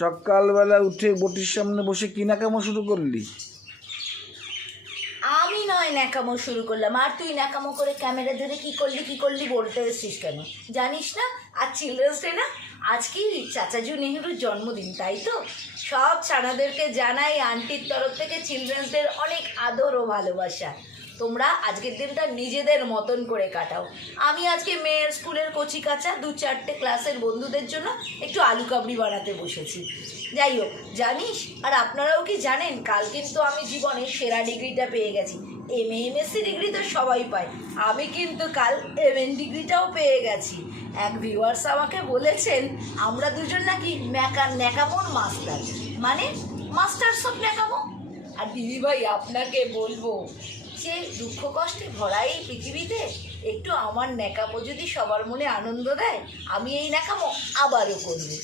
সকালবেলা উঠে বটির সামনে বসে কি নাকামো শুরু করলি? আমি নয় ন্যাকামো শুরু করলাম, আর তুই ন্যাকামো করে ক্যামেরা ধরে কি করলি বলতে এসছিস কেন? জানিস না আজ চিলড্রেন্স ডে না? আজ কি চাচাজু নেহরুর জন্মদিন, তাই তো? সব ছানাদেরকে জানাই আন্টির তরফ থেকে চিলড্রেন্স ডের অনেক আদর ও ভালোবাসা। তোমরা আজকের দিনটা নিজেদের মতন করে কাটাও। আমি আজকে মেয়ের স্কুলের কচি কাঁচা 2-4টে ক্লাসের বন্ধুদের জন্য একটু আলু কাবলি বানাতে বসেছি। যাই হোক, জানিস আর আপনারাও কি জানেন, কাল কিন্তু আমি জীবনে সেরা ডিগ্রিটা পেয়ে গেছি। MA MSc ডিগ্রি তো সবাই পায়, আমি কিন্তু কাল MN ডিগ্রিটাও পেয়ে গেছি। এক ভিউয়ার্স আমাকে বলেছেন আমরা দুজন নাকি ন্যাকামোর মাস্টার, মানে মাস্টার্স অফ ন্যাকামো। আর দিদিভাই আপনাকে বলবো যে দুঃখ কষ্টে ভরা এই পৃথিবীতে একটু আমার ন্যাকামো যদি সবার মনে আনন্দ দেয়, আমি এই ন্যাকামো আবারও করবো।